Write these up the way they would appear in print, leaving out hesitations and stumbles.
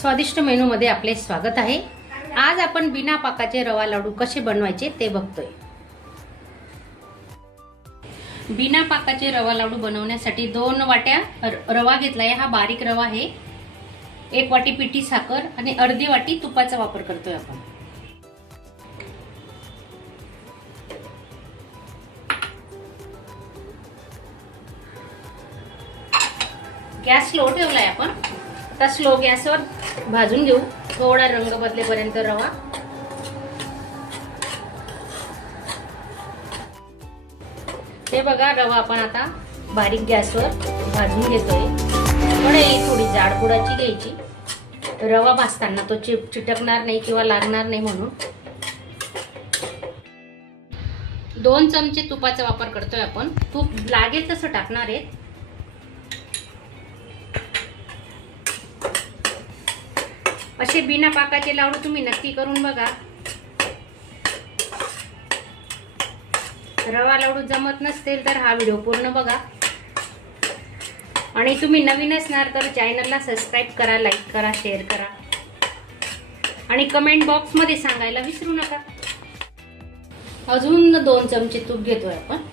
स्वादिष्ट मेनूमध्ये आपले स्वागत आहे। आज आपण बिना पाकाचे रवा लाडू कसे बनवायचे ते बघतोय। बिना पाकाचे रवा लाडू बनवण्यासाठी 2 वाट्या रवा घेतलाय। हा बारीक रवा आहे। 1 वाटी पिठी साखर आणि अर्धी वाटी तुपाचा वापर करतोय आपण। गॅस स्लो ठेवलाय आपण। आता स्लो गॅसवर भाजून घेऊ थोडा रंग बदलेपर्यंत रवा। हे बघा रवा आपण आता बारीक गॅसवर भाजून घेतोय। कढई थोडी जाड बुडाची घ्यायची। रवा भाजताना तो चिटकणार नाही किंवा लागणार नाही म्हणून 2 चमचे तुपाचा वापर करतोय आपण। तूप लागेल तसं टाकणार आहे। असे बिना पाकाचे लाडू तुम्ही नक्की करून बघा। रवा लाडू जमत नसतील तर हा व्हिडिओ पूर्ण बघा। आणि तुम्ही नवीन असणार तर चॅनलला सबस्क्राइब करा, लाईक करा, शेअर करा आणि कमेंट बॉक्स मध्ये सांगायला विसरू नका। अजून 2 चमचे तूप घेतोय आपण।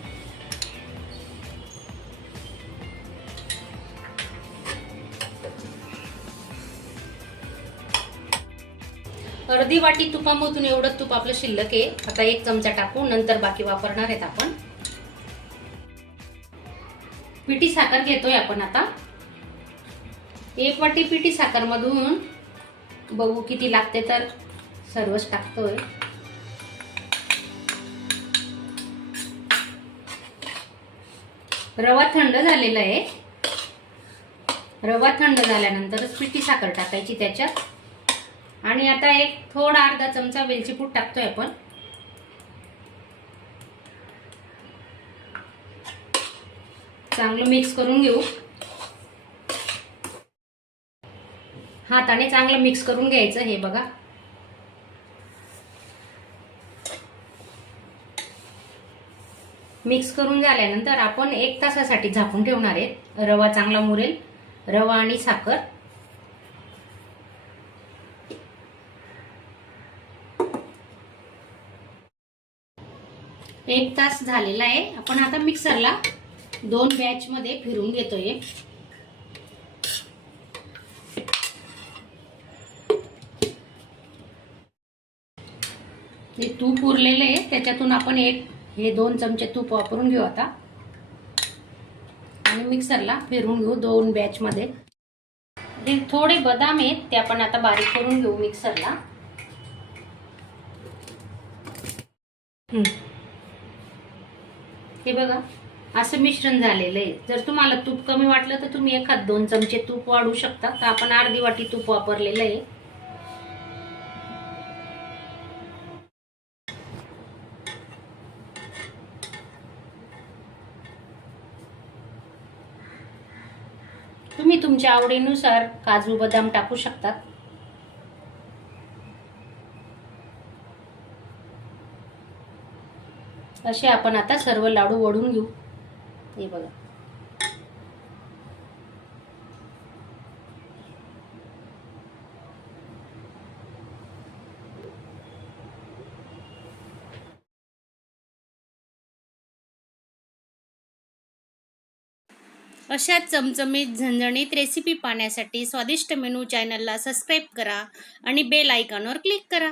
अर्धी वाटी तुपामधून एवढं तूप आपलं शिल्लक आहे। आता 1 चमचा टाकू, नंतर बाकी वापरणार आहेत आपण। पिठी साखर घेतोय आपण आता। 1 वाटी पिठी साखर मधून बघू किती लागते तर सर्वच टाकतोय। रवा थंड झालेला आहे। रवा थंड झाल्यानंतरच पिठी साखर टाकायची त्याच्यात। आणि आता एक थोडा अर्धा चमचा वेलची पूड टाकतोय आपण। चांगलं मिक्स करून घेऊ। हाताने चांगलं मिक्स करून घ्यायचं। हे बघा मिक्स करून झाल्यानंतर आपण 1 तासासाठी झाकून ठेवणार आहे। रवा चांगला मुरेल। रवा आणि साखर 1 तास झालेला आहे। आपण आता मिक्सरला 2 बॅच मध्ये फिरून घेतोय। हे तूप उरलेलं आहे त्याच्यातून आपण हे 2 चमचे तूप वापरून घेऊ आता आणि मिक्सरला फिरून घेऊ 2 बॅच मध्ये। थोडे बदाम आहेत ते आपण आता बारीक करून घेऊ मिक्सरला। हे बघा असं मिश्रण झालेलं आहे। जर तुम्हाला तूप कमी वाटलं तर तुम्ही 1-2 चमचे तूप वाढवू शकता। तर आपण अर्धी वाटी तूप वापरलेलं आहे। तुम्ही तुमच्या आवडीनुसार काजू बदाम टाकू शकता। असे आपण आता सर्व लाडू वळून घेऊ। हे बघा अशा चमचमीत झणझणीत रेसिपी पाहण्यासाठी स्वादिष्ट मेनू चॅनलला सबस्क्राइब करा आणि बेल आयकॉनवर क्लिक करा।